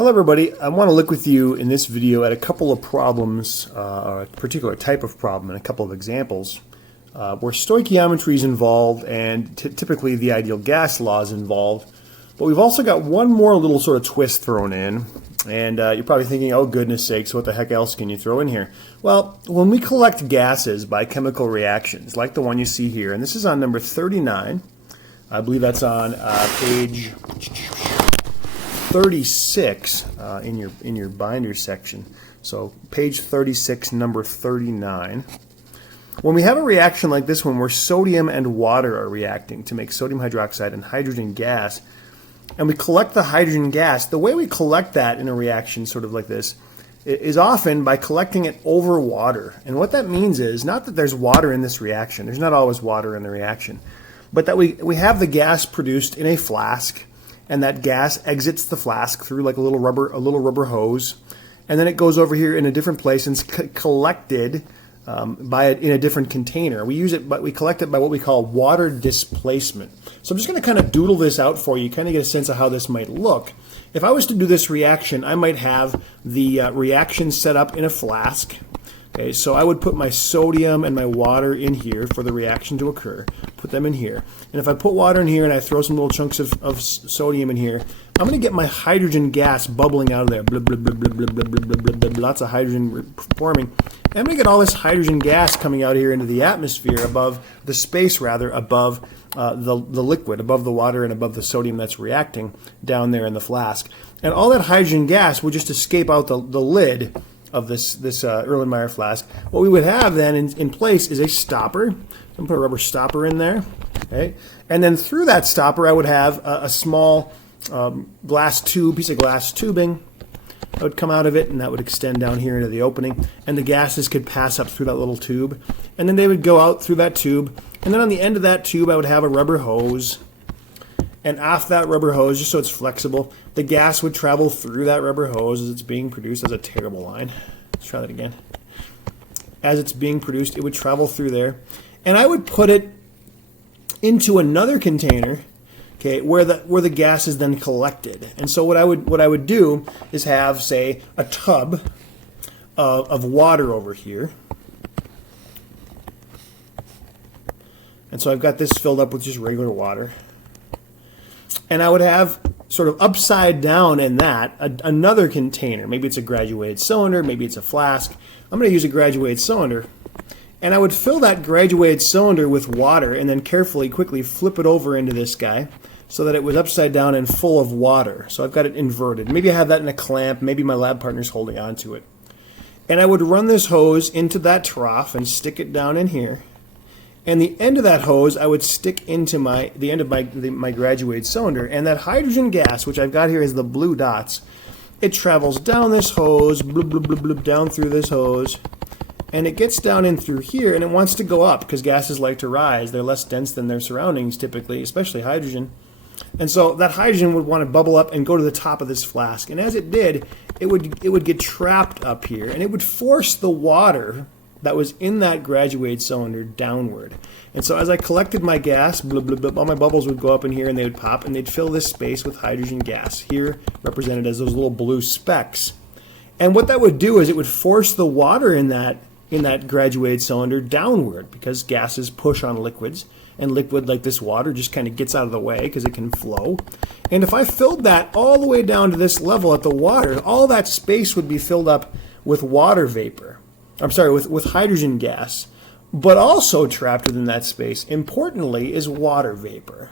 Hello everybody, I want to look with you in this video at a couple of problems, or a particular type of problem and a couple of examples where stoichiometry is involved and typically the ideal gas law is involved. But we've also got one more little sort of twist thrown in, and you're probably thinking, oh goodness sakes, what the heck else can you throw in here? Well, when we collect gases by chemical reactions, like the one you see here, and this is on number 39, I believe that's on page 36 in your binder section. So page 36, number 39. When we have a reaction like this one where sodium and water are reacting to make sodium hydroxide and hydrogen gas, and we collect the hydrogen gas, the way we collect that in a reaction sort of like this is often by collecting it over water. And what that means is not that there's water in this reaction. There's not always water in the reaction. But that we have the gas produced in a flask, and that gas exits the flask through like a little rubber hose, and then it goes over here in a different place and it's collected in a different container. We collect it by what we call water displacement. So I'm just going to kind of doodle this out for you, kind of get a sense of how this might look. If I was to do this reaction, I might have the reaction set up in a flask. Okay, so I would put my sodium and my water in here for the reaction to occur. Put them in here. And if I put water in here and I throw some little chunks of sodium in here, I'm going to get my hydrogen gas bubbling out of there. Blah, blah, blah, blah, blah, blah, blah, blah, blah, blah, lots of hydrogen forming. And I'm going to get all this hydrogen gas coming out here into the atmosphere above the space, above the liquid, above the water and above the sodium that's reacting down there in the flask. And all that hydrogen gas would just escape out the lid of this Erlenmeyer flask. What we would have then in place is a stopper. I'm going to put a rubber stopper in there. Okay? And then through that stopper I would have a small piece of glass tubing that would come out of it, and that would extend down here into the opening, and the gases could pass up through that little tube, and then they would go out through that tube, and then on the end of that tube I would have a rubber hose, and off that rubber hose, just so it's flexible, the gas would travel through that rubber hose as it's being produced. That's a terrible line. Let's try that again. As it's being produced, it would travel through there, and I would put it into another container, okay, where the gas is then collected. And so what I would do is have, say, a tub of water over here. And so I've got this filled up with just regular water. And I would have sort of upside down in that another container. Maybe it's a graduated cylinder, maybe it's a flask. I'm going to use a graduated cylinder. And I would fill that graduated cylinder with water and then quickly flip it over into this guy so that it was upside down and full of water. So I've got it inverted. Maybe I have that in a clamp. Maybe my lab partner's holding on to it. And I would run this hose into that trough and stick it down in here. And the end of that hose I would stick into the end of my graduated cylinder. And that hydrogen gas, which I've got here as the blue dots, it travels down this hose, bloop, bloop, bloop, bloop, down through this hose. And it gets down in through here, and it wants to go up because gases like to rise. They're less dense than their surroundings typically, especially hydrogen. And so that hydrogen would want to bubble up and go to the top of this flask. And as it did, it would get trapped up here, and it would force the water that was in that graduated cylinder downward. And so as I collected my gas, blub, blub, blub, all my bubbles would go up in here and they would pop and they'd fill this space with hydrogen gas, here represented as those little blue specks. And what that would do is it would force the water in that graduated cylinder downward because gases push on liquids, and liquid like this water just kind of gets out of the way because it can flow. And if I filled that all the way down to this level at the water, all that space would be filled up with water vapor. I'm sorry, with hydrogen gas, but also trapped within that space, importantly, is water vapor.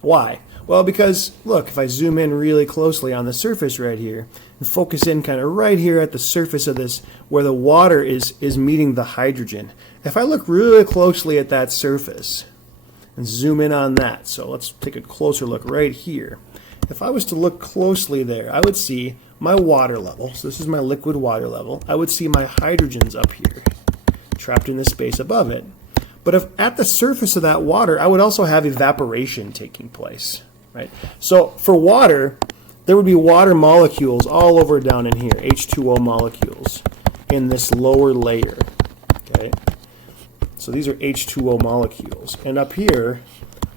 Why? Well, because, look, if I zoom in really closely on the surface right here, and focus in kind of right here at the surface of this, where the water is meeting the hydrogen, if I look really closely at that surface, and zoom in on that, so let's take a closer look right here. If I was to look closely there, I would see my water level. So this is my liquid water level. I would see my hydrogens up here, trapped in the space above it. But if at the surface of that water, I would also have evaporation taking place, right? So for water, there would be water molecules all over down in here, H2O molecules in this lower layer, okay? So these are H2O molecules. And up here,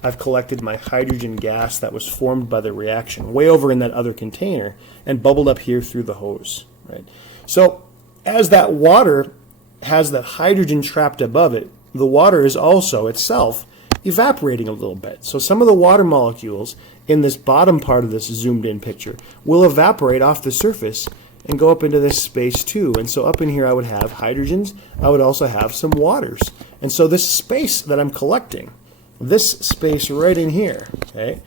I've collected my hydrogen gas that was formed by the reaction way over in that other container and bubbled up here through the hose, right? So as that water has that hydrogen trapped above it, the water is also itself evaporating a little bit. So some of the water molecules in this bottom part of this zoomed in picture will evaporate off the surface and go up into this space too. And so up in here I would have hydrogens, I would also have some waters. And so this space that I'm collecting, this space right in here, okay,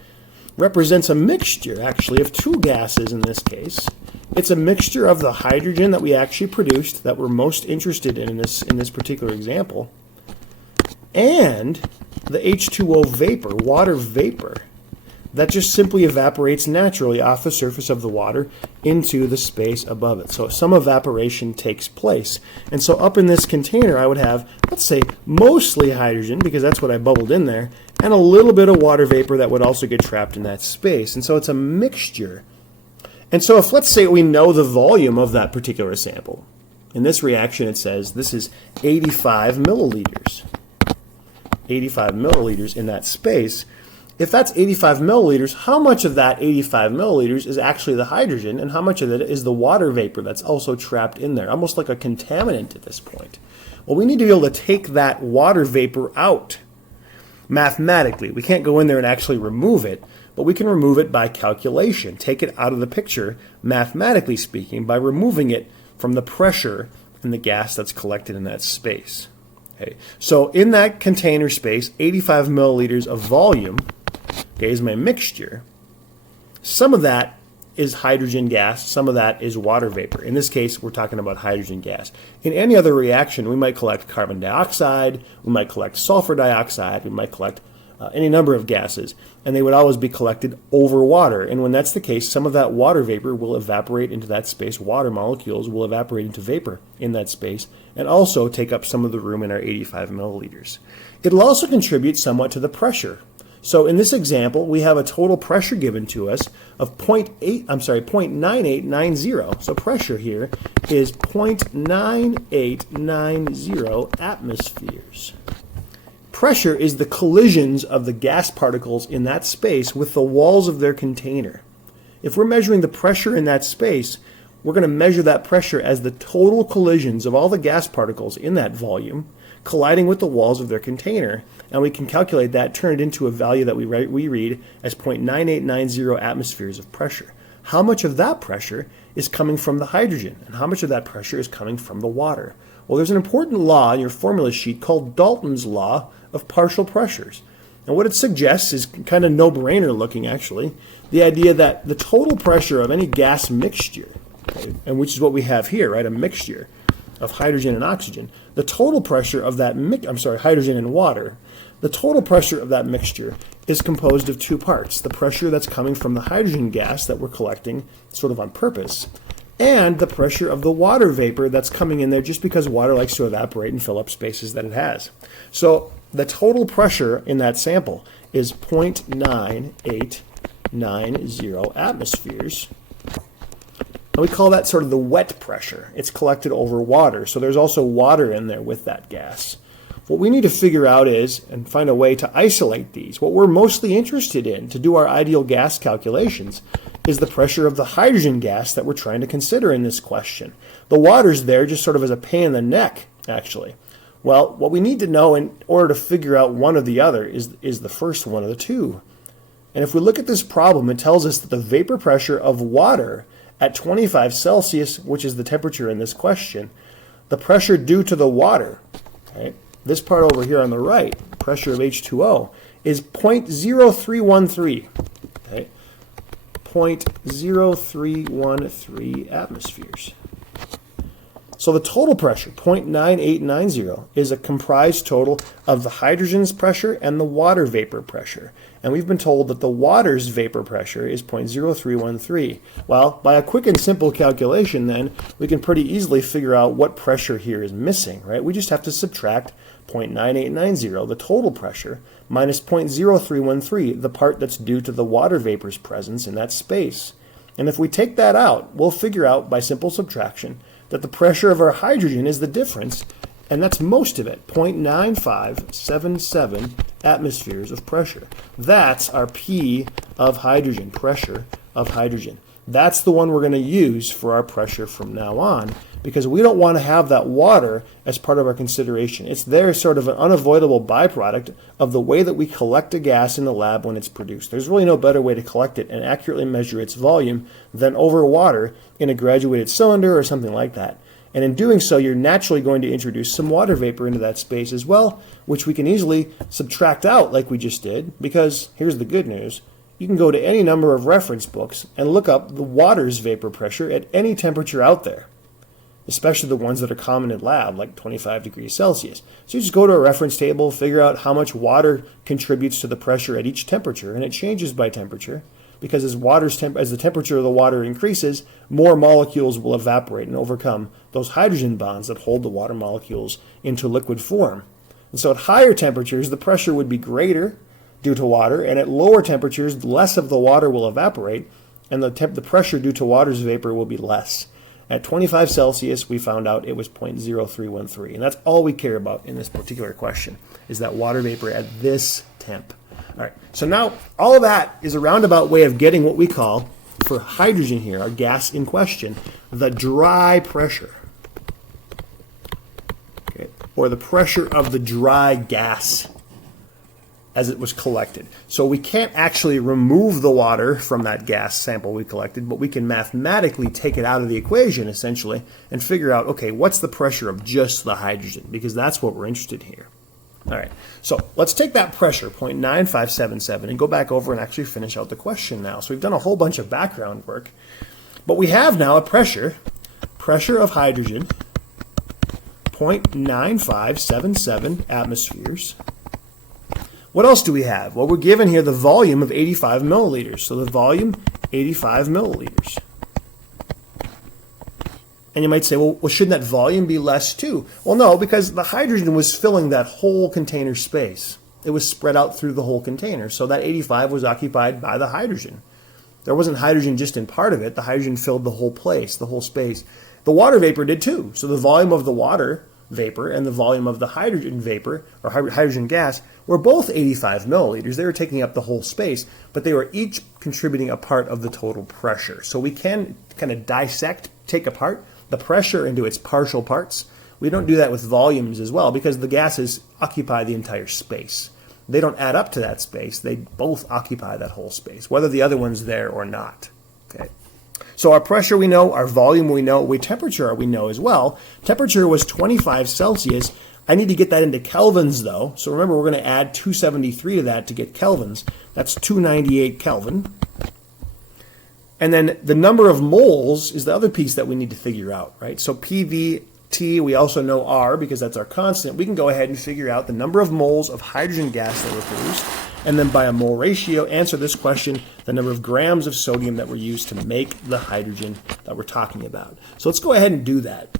represents a mixture actually of two gases in this case. It's a mixture of the hydrogen that we actually produced that we're most interested in this particular example, and the H2O vapor, water vapor, that just simply evaporates naturally off the surface of the water into the space above it. So some evaporation takes place. And so up in this container I would have, let's say, mostly hydrogen, because that's what I bubbled in there, and a little bit of water vapor that would also get trapped in that space. And so it's a mixture. And so if, let's say, we know the volume of that particular sample, in this reaction it says this is 85 milliliters. 85 milliliters in that space. If that's 85 milliliters, how much of that 85 milliliters is actually the hydrogen, and how much of it is the water vapor that's also trapped in there, almost like a contaminant at this point? Well, we need to be able to take that water vapor out mathematically. We can't go in there and actually remove it, but we can remove it by calculation, take it out of the picture, mathematically speaking, by removing it from the pressure in the gas that's collected in that space. Okay. So in that container space, 85 milliliters of volume, okay, is my mixture. Some of that is hydrogen gas, some of that is water vapor. In this case, we're talking about hydrogen gas. In any other reaction, we might collect carbon dioxide, we might collect sulfur dioxide, we might collect any number of gases, and they would always be collected over water. And when that's the case, some of that water vapor will evaporate into that space. Water molecules will evaporate into vapor in that space and also take up some of the room in our 85 milliliters. It'll also contribute somewhat to the pressure. So in this example, we have a total pressure given to us of 0.9890. So pressure here is 0.9890 atmospheres. Pressure is the collisions of the gas particles in that space with the walls of their container. If we're measuring the pressure in that space, we're going to measure that pressure as the total collisions of all the gas particles in that volume colliding with the walls of their container, and we can calculate that, turn it into a value that we read as 0.9890 atmospheres of pressure. How much of that pressure is coming from the hydrogen, and how much of that pressure is coming from the water? Well, there's an important law in your formula sheet called Dalton's law of partial pressures. And what it suggests is kind of no-brainer looking, actually. The idea that the total pressure of any gas mixture, okay, and which is what we have here, right, a mixture of hydrogen and oxygen, the total pressure of that hydrogen and water, the total pressure of that mixture is composed of two parts: the pressure that's coming from the hydrogen gas that we're collecting sort of on purpose, and the pressure of the water vapor that's coming in there just because water likes to evaporate and fill up spaces that it has. So the total pressure in that sample is 0.9890 atmospheres. And we call that sort of the wet pressure. It's collected over water, so there's also water in there with that gas. What we need to figure out is, and find a way to isolate these, what we're mostly interested in to do our ideal gas calculations is the pressure of the hydrogen gas that we're trying to consider in this question. The water's there just sort of as a pain in the neck, actually. Well, what we need to know in order to figure out one or the other is the first one of the two. And if we look at this problem, it tells us that the vapor pressure of water at 25 Celsius, which is the temperature in this question, the pressure due to the water, right, this part over here on the right, pressure of H2O, is 0.0313, okay, 0.0313 atmospheres. So the total pressure, 0.9890, is a comprised total of the hydrogen's pressure and the water vapor pressure. And we've been told that the water's vapor pressure is 0.0313. Well, by a quick and simple calculation then, we can pretty easily figure out what pressure here is missing, right? We just have to subtract 0.9890, the total pressure, minus 0.0313, the part that's due to the water vapor's presence in that space. And if we take that out, we'll figure out by simple subtraction that the pressure of our hydrogen is the difference And that's most of it, 0.9577 atmospheres of pressure. That's our P of hydrogen, pressure of hydrogen. That's the one we're going to use for our pressure from now on, because we don't want to have that water as part of our consideration. It's there sort of an unavoidable byproduct of the way that we collect a gas in the lab when it's produced. There's really no better way to collect it and accurately measure its volume than over water in a graduated cylinder or something like that. And in doing so, you're naturally going to introduce some water vapor into that space as well, which we can easily subtract out like we just did, because here's the good news. You can go to any number of reference books and look up the water's vapor pressure at any temperature out there, especially the ones that are common in lab, like 25 degrees Celsius. So you just go to a reference table, figure out how much water contributes to the pressure at each temperature, and it changes by temperature, because as the temperature of the water increases, more molecules will evaporate and overcome those hydrogen bonds that hold the water molecules into liquid form. And so at higher temperatures, the pressure would be greater due to water, and at lower temperatures, less of the water will evaporate, and the pressure due to water's vapor will be less. At 25 Celsius, we found out it was 0.0313, and that's all we care about in this particular question, is that water vapor at this temp. All right, so now all of that is a roundabout way of getting what we call, for hydrogen here, our gas in question, the dry pressure, okay, or the pressure of the dry gas as it was collected. So we can't actually remove the water from that gas sample we collected, but we can mathematically take it out of the equation, essentially, and figure out, okay, what's the pressure of just the hydrogen, because that's what we're interested in here. All right, so let's take that pressure, 0.9577, and go back over and actually finish out the question now. So we've done a whole bunch of background work, but we have now a pressure of hydrogen, 0.9577 atmospheres. What else do we have? Well, we're given here the volume of 85 milliliters. So the volume, 85 milliliters. And you might say, well, shouldn't that volume be less too? Well, no, because the hydrogen was filling that whole container space. It was spread out through the whole container. So that 85 was occupied by the hydrogen. There wasn't hydrogen just in part of it. The hydrogen filled the whole place, the whole space. The water vapor did too. So the volume of the water vapor and the volume of the hydrogen vapor, or hydrogen gas, were both 85 milliliters. They were taking up the whole space, but they were each contributing a part of the total pressure. So we can kind of take apart the pressure into its partial parts. We don't do that with volumes as well, because the gases occupy the entire space. They don't add up to that space. They both occupy that whole space, whether the other one's there or not. Okay. So our pressure we know, our volume we know, temperature we know as well. Temperature was 25 Celsius. I need to get that into kelvins though. So remember, we're going to add 273 to that to get kelvins. That's 298 Kelvin. And then the number of moles is the other piece that we need to figure out, right? So PVT, we also know R because that's our constant. We can go ahead and figure out the number of moles of hydrogen gas that were produced, and then by a mole ratio answer this question, the number of grams of sodium that were used to make the hydrogen that we're talking about. So let's go ahead and do that.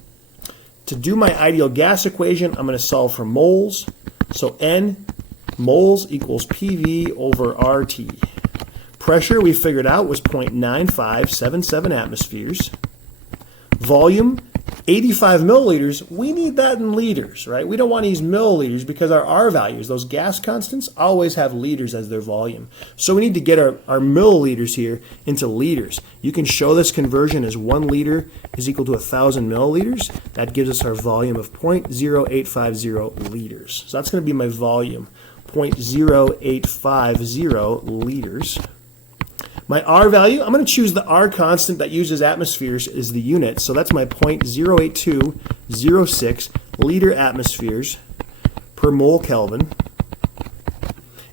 To do my ideal gas equation, I'm going to solve for moles. So N moles equals PV over RT. Pressure we figured out was 0.9577 atmospheres. Volume, 85 milliliters. We need that in liters, right? We don't want to use milliliters because our R values, those gas constants, always have liters as their volume. So we need to get our milliliters here into liters. You can show this conversion as 1 liter is equal to 1,000 milliliters. That gives us our volume of 0.0850 liters. So that's going to be my volume, 0.0850 liters. My R value, I'm going to choose the R constant that uses atmospheres as the unit. So that's my 0.08206 liter atmospheres per mole Kelvin.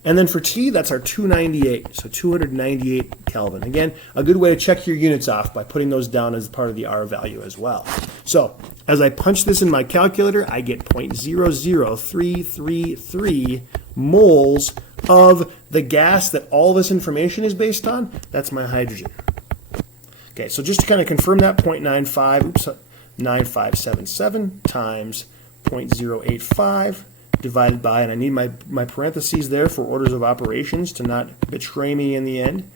And then for T, that's our 298, so 298 Kelvin. Again, a good way to check your units off by putting those down as part of the R value as well. So as I punch this in my calculator, I get 0.00333 moles of the gas that all this information is based on. That's my hydrogen. Okay, so just to kind of confirm that, 0.9577 times 0.085 divided by, and I need my parentheses there for orders of operations to not betray me in the end,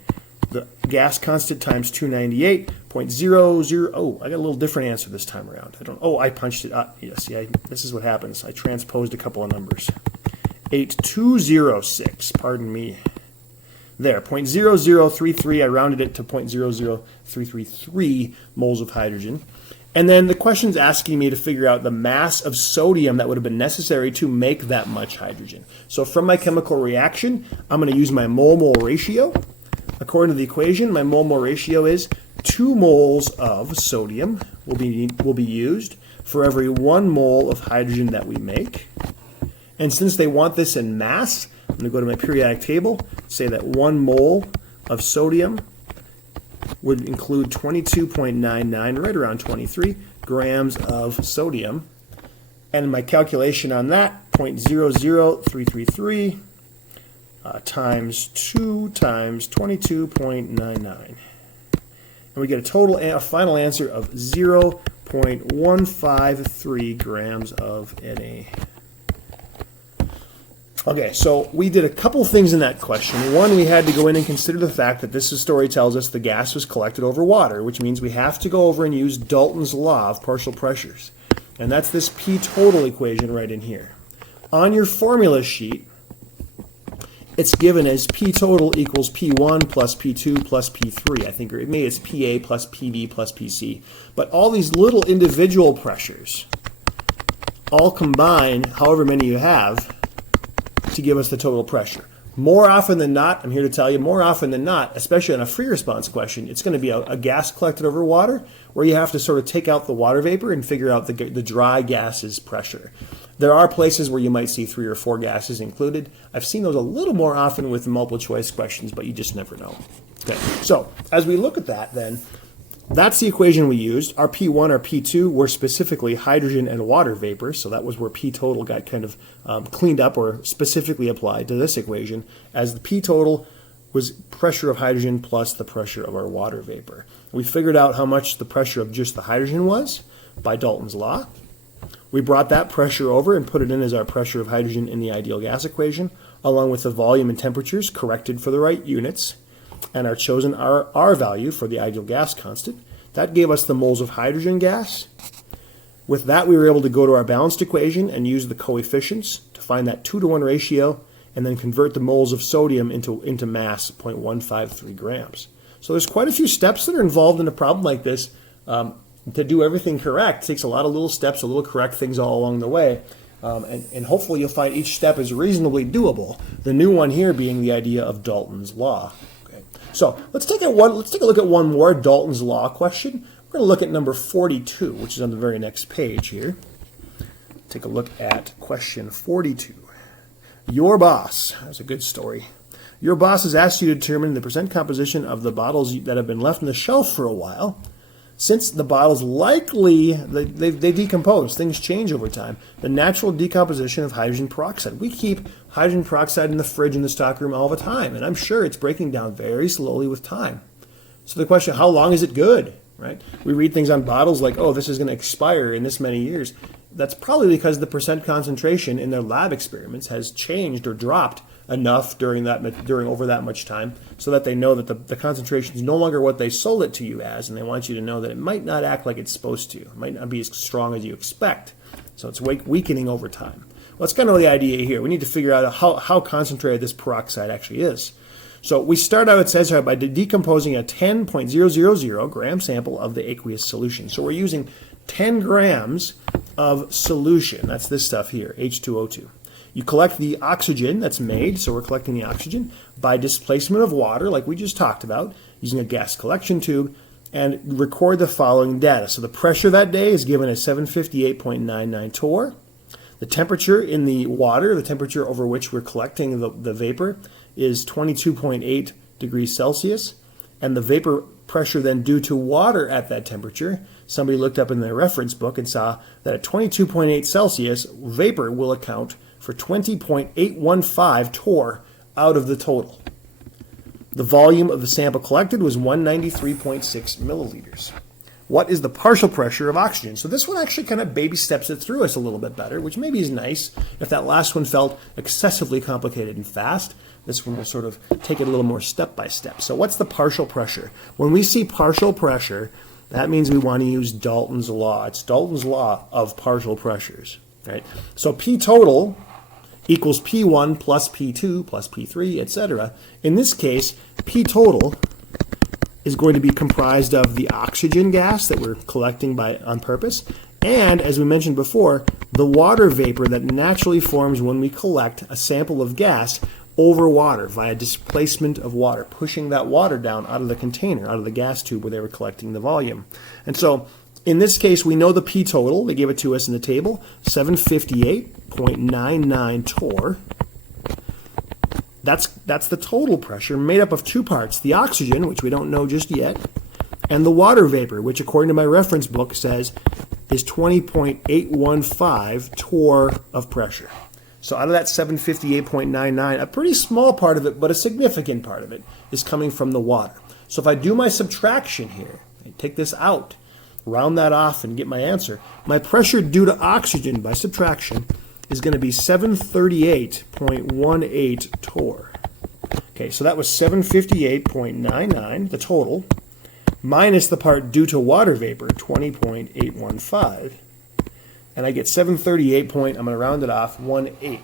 the gas constant times 298.00. Oh, I got a little different answer this time around. I punched it up. Yes, yeah, this is what happens. I transposed a couple of numbers. 8206, pardon me. There, 0.0033, I rounded it to 0.00333 moles of hydrogen. And then the question's asking me to figure out the mass of sodium that would have been necessary to make that much hydrogen. So from my chemical reaction, I'm going to use my mole-mole ratio. According to the equation, my mole-mole ratio is 2 moles of sodium will be used for every 1 mole of hydrogen that we make. And since they want this in mass, I'm going to go to my periodic table, say that 1 mole of sodium would include 22.99, right around 23, grams of sodium. And my calculation on that, 0.00333 times 2 times 22.99. And we get a final answer of 0.153 grams of Na. Okay, so we did a couple things in that question. One, we had to go in and consider the fact that this story tells us the gas was collected over water, which means we have to go over and use Dalton's law of partial pressures. And that's this P total equation right in here. On your formula sheet, it's given as P total equals P1 plus P2 plus P3. I think maybe it's PA plus PB plus PC. But all these little individual pressures all combine, however many you have, to give us the total pressure. More often than not, I'm here to tell you, more often than not, especially on a free response question, it's going to be a gas collected over water where you have to sort of take out the water vapor and figure out the dry gas's pressure. There are places where you might see 3 or 4 gases included. I've seen those a little more often with multiple choice questions, but you just never know. Okay, so as we look at that then, that's the equation we used. Our P1, our P2 were specifically hydrogen and water vapor, so that was where P total got kind of cleaned up or specifically applied to this equation, as the P total was pressure of hydrogen plus the pressure of our water vapor. We figured out how much the pressure of just the hydrogen was by Dalton's law. We brought that pressure over and put it in as our pressure of hydrogen in the ideal gas equation, along with the volume and temperatures corrected for the right units, and our chosen R value for the ideal gas constant. That gave us the moles of hydrogen gas. With that, we were able to go to our balanced equation and use the coefficients to find that 2-to-1 ratio and then convert the moles of sodium into mass, 0.153 grams. So there's quite a few steps that are involved in a problem like this. To do everything correct, it takes a lot of little steps, a little correct things all along the way. And hopefully you'll find each step is reasonably doable. The new one here being the idea of Dalton's law. So let's take a look at one more Dalton's law question. We're going to look at number 42, which is on the very next page here. Take a look at question 42. Your boss, that's a good story. Your boss has asked you to determine the percent composition of the bottles that have been left on the shelf for a while. Since the bottles likely, they decompose, things change over time, the natural decomposition of hydrogen peroxide. We keep hydrogen peroxide in the fridge in the stockroom all the time, and I'm sure it's breaking down very slowly with time. So the question, how long is it good, right? We read things on bottles like, oh, this is going to expire in this many years. That's probably because the percent concentration in their lab experiments has changed or dropped enough during over that much time so that they know that the concentration is no longer what they sold it to you as, and they want you to know that it might not act like it's supposed to. It might not be as strong as you expect. So it's weakening over time. Well, that's kind of the idea here. We need to figure out how concentrated this peroxide actually is. So we start out, it says here, by decomposing a 10.000 gram sample of the aqueous solution. So we're using 10 grams of solution. That's this stuff here, H2O2. You collect the oxygen that's made, so we're collecting the oxygen, by displacement of water, like we just talked about, using a gas collection tube, and record the following data. So the pressure that day is given as 758.99 torr. The temperature in the water, the temperature over which we're collecting the vapor, is 22.8 degrees Celsius. And the vapor pressure then due to water at that temperature, somebody looked up in their reference book and saw that at 22.8 Celsius, vapor will account for 20.815 torr out of the total. The volume of the sample collected was 193.6 milliliters. what is the partial pressure of oxygen? So this one actually kind of baby steps it through us a little bit better, which maybe is nice. If that last one felt excessively complicated and fast, this one will sort of take it a little more step by step. So what's the partial pressure? When we see partial pressure, that means we want to use Dalton's law. It's Dalton's law of partial pressures, right? So P total equals P1 plus P2 plus P3, etc. In this case, P total is going to be comprised of the oxygen gas that we're collecting on purpose, and, as we mentioned before, the water vapor that naturally forms when we collect a sample of gas over water via displacement of water, pushing that water down out of the container, out of the gas tube where they were collecting the volume. And so, in this case, we know the P total. They gave it to us in the table, 758.99 torr. That's the total pressure made up of two parts, the oxygen, which we don't know just yet, and the water vapor, which according to my reference book says is 20.815 torr of pressure. So out of that 758.99, a pretty small part of it, but a significant part of it, is coming from the water. So if I do my subtraction here, I take this out, round that off and get my answer, my pressure due to oxygen by subtraction is going to be 738.18 torr. Okay, so that was 758.99, the total, minus the part due to water vapor, 20.815. And I get 738 I'm going to round it off, 18.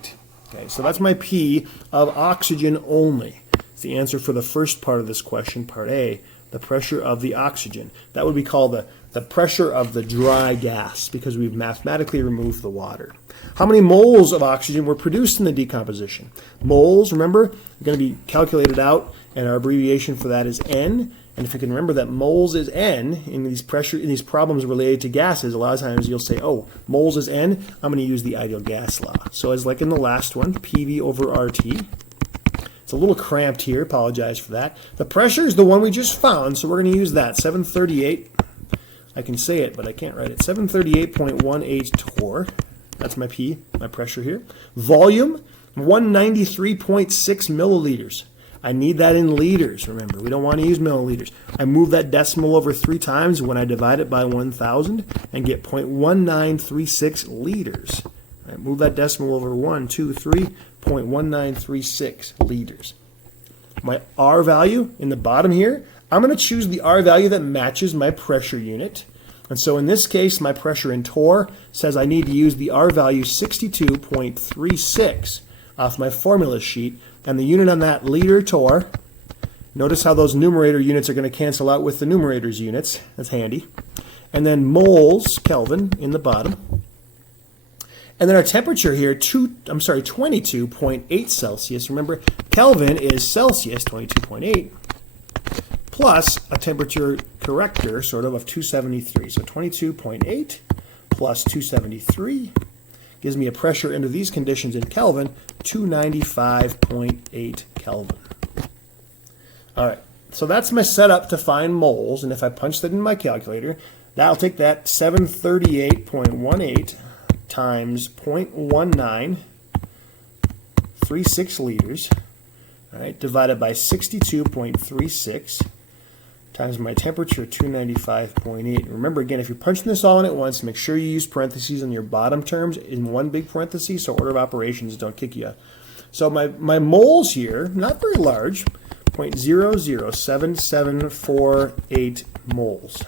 Okay, so that's my P of oxygen only. It's the answer for the first part of this question, part A, the pressure of the oxygen. That would be called the pressure of the dry gas because we've mathematically removed the water. How many moles of oxygen were produced in the decomposition? Moles, remember, are going to be calculated out, and our abbreviation for that is N. And if you can remember that moles is N in these problems related to gases, a lot of times you'll say, oh, moles is N, I'm going to use the ideal gas law. So as like in the last one, PV over RT. It's a little cramped here, apologize for that. The pressure is the one we just found, so we're going to use that, 738. I can say it, but I can't write it. 738.18 torr. That's my P, my pressure here. Volume, 193.6 milliliters. I need that in liters, remember. We don't want to use milliliters. I move that decimal over 3 times when I divide it by 1,000 and get 0.1936 liters. Right, move that decimal over 1, 2, 3, 0.1936 liters. My R value in the bottom here, I'm going to choose the R value that matches my pressure unit. And so in this case, my pressure in torr says I need to use the R value 62.36 off my formula sheet. And the unit on that, liter torr. Notice how those numerator units are going to cancel out with the numerator's units. That's handy. And then moles, Kelvin, in the bottom. And then our temperature here, 22.8 Celsius. Remember, Kelvin is Celsius, 22.8, plus a temperature corrector, sort of 273. So 22.8 plus 273 gives me a pressure under these conditions in Kelvin, 295.8 Kelvin. All right, so that's my setup to find moles, and if I punch that in my calculator, that'll take that 738.18 times 0.1936 liters, all right, divided by 62.36 times my temperature, 295.8. Remember, again, if you're punching this all in at once, make sure you use parentheses on your bottom terms in one big parenthesis so order of operations don't kick you. So my moles here, not very large, 0.007748 moles.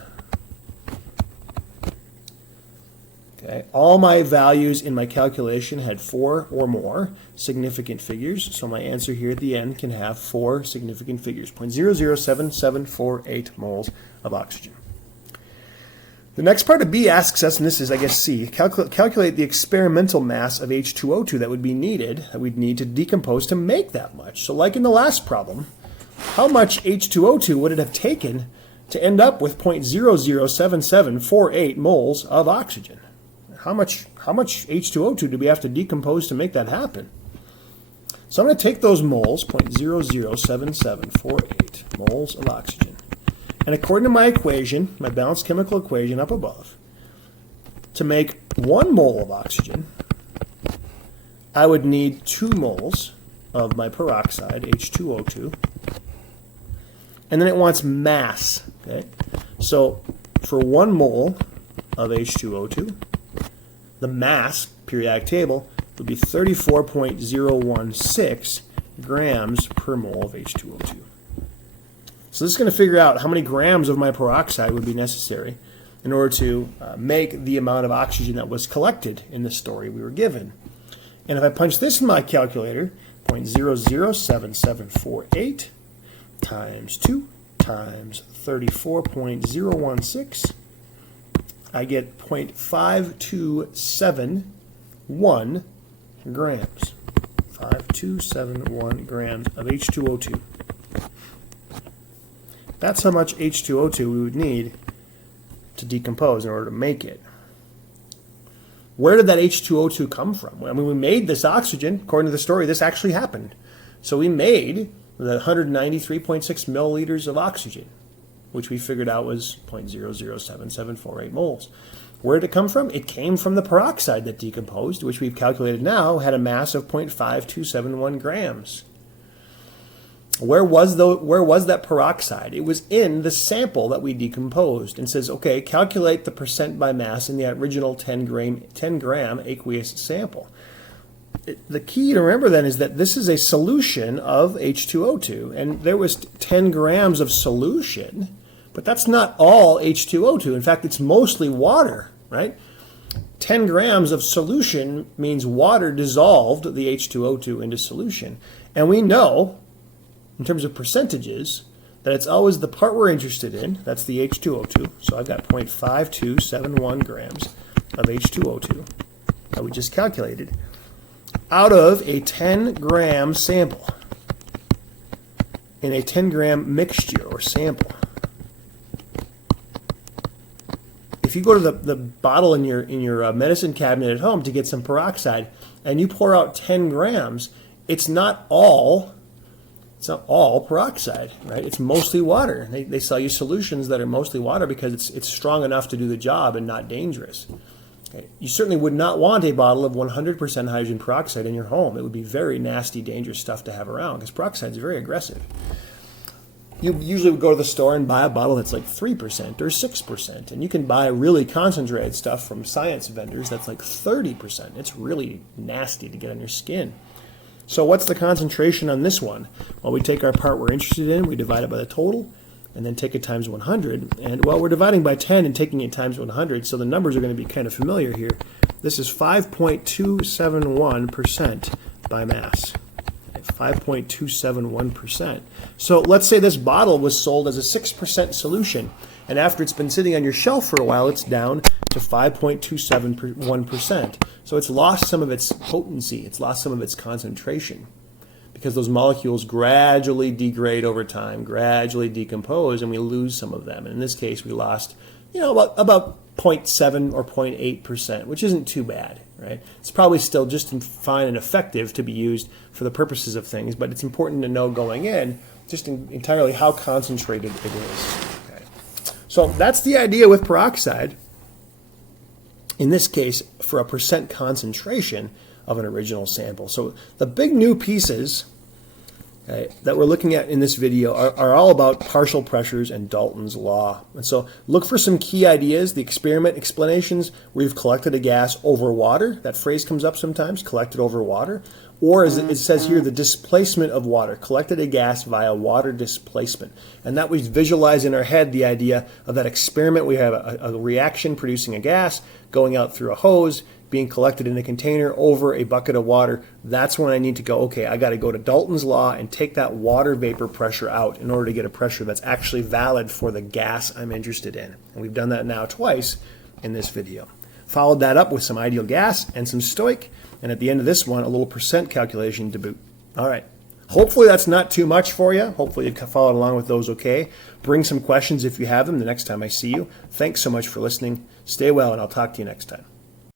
Okay. All my values in my calculation had 4 or more significant figures, so my answer here at the end can have 4 significant figures, 0.007748 moles of oxygen. The next part of B asks us, and this is, I guess, C, calculate the experimental mass of H2O2 that would be needed, that we'd need to decompose to make that much. So like in the last problem, how much H2O2 would it have taken to end up with 0.007748 moles of oxygen? How much H2O2 do we have to decompose to make that happen? So I'm going to take those moles, 0.007748 moles of oxygen, and according to my equation, my balanced chemical equation up above, to make 1 mole of oxygen, I would need 2 moles of my peroxide, H2O2, and then it wants mass. Okay, so for 1 mole of H2O2, the mass, periodic table, would be 34.016 grams per mole of H2O2. So this is going to figure out how many grams of my peroxide would be necessary in order to make the amount of oxygen that was collected in the story we were given. And if I punch this in my calculator, 0.007748 times 2 times 34.016, I get 0.5271 grams. 5271 grams of H2O2. That's how much H2O2 we would need to decompose in order to make it. Where did that H2O2 come from? I mean, we made this oxygen. According to the story, this actually happened. So we made the 193.6 milliliters of oxygen, which we figured out was 0.007748 moles. Where did it come from? It came from the peroxide that decomposed, which we've calculated now had a mass of 0.5271 grams. Where was that peroxide? It was in the sample that we decomposed, and says, okay, calculate the percent by mass in the original 10 gram aqueous sample. The key to remember then is that this is a solution of H2O2, and there was 10 grams of solution, but that's not all H2O2. In fact, it's mostly water, right? 10 grams of solution means water dissolved the H2O2 into solution. And we know, in terms of percentages, that it's always the part we're interested in. That's the H2O2. So I've got 0.5271 grams of H2O2 that we just calculated out of a 10 gram sample in a 10 gram mixture or sample. If you go to the bottle in your medicine cabinet at home to get some peroxide and you pour out 10 grams, it's not all peroxide, right? It's mostly water. They sell you solutions that are mostly water because it's strong enough to do the job and not dangerous. Okay. You certainly would not want a bottle of 100% hydrogen peroxide in your home. It would be very nasty, dangerous stuff to have around because peroxide is very aggressive. You usually would go to the store and buy a bottle that's like 3% or 6%, and you can buy really concentrated stuff from science vendors that's like 30%. It's really nasty to get on your skin. So what's the concentration on this one? Well, we take our part we're interested in, we divide it by the total, and then take it times 100. And, well, we're dividing by 10 and taking it times 100, so the numbers are going to be kind of familiar here. This is 5.271% by mass. 5.271%. So let's say this bottle was sold as a 6% solution, and after it's been sitting on your shelf for a while, it's down to 5.271%. So it's lost some of its potency, it's lost some of its concentration, because those molecules gradually degrade over time, gradually decompose, and we lose some of them. And in this case, we lost, about 0.7 or 0.8%, which isn't too bad, right? It's probably still just fine and effective to be used for the purposes of things, but it's important to know going in just entirely how concentrated it is. Okay. So that's the idea with peroxide, in this case, for a percent concentration of an original sample. So the big new pieces that we're looking at in this video are all about partial pressures and Dalton's law. And so look for some key ideas, the experiment explanations where you've collected a gas over water. That phrase comes up sometimes, collected over water. Or as it says here, the displacement of water, collected a gas via water displacement. And that we visualize in our head the idea of that experiment. We have a reaction producing a gas going out through a hose, being collected in a container over a bucket of water. That's when I need to go, okay, I got to go to Dalton's law and take that water vapor pressure out in order to get a pressure that's actually valid for the gas I'm interested in. And we've done that now twice in this video. Followed that up with some ideal gas and some stoich, and at the end of this one, a little percent calculation to boot. All right. Hopefully that's not too much for you. Hopefully you've followed along with those okay. Bring some questions if you have them the next time I see you. Thanks so much for listening. Stay well, and I'll talk to you next time.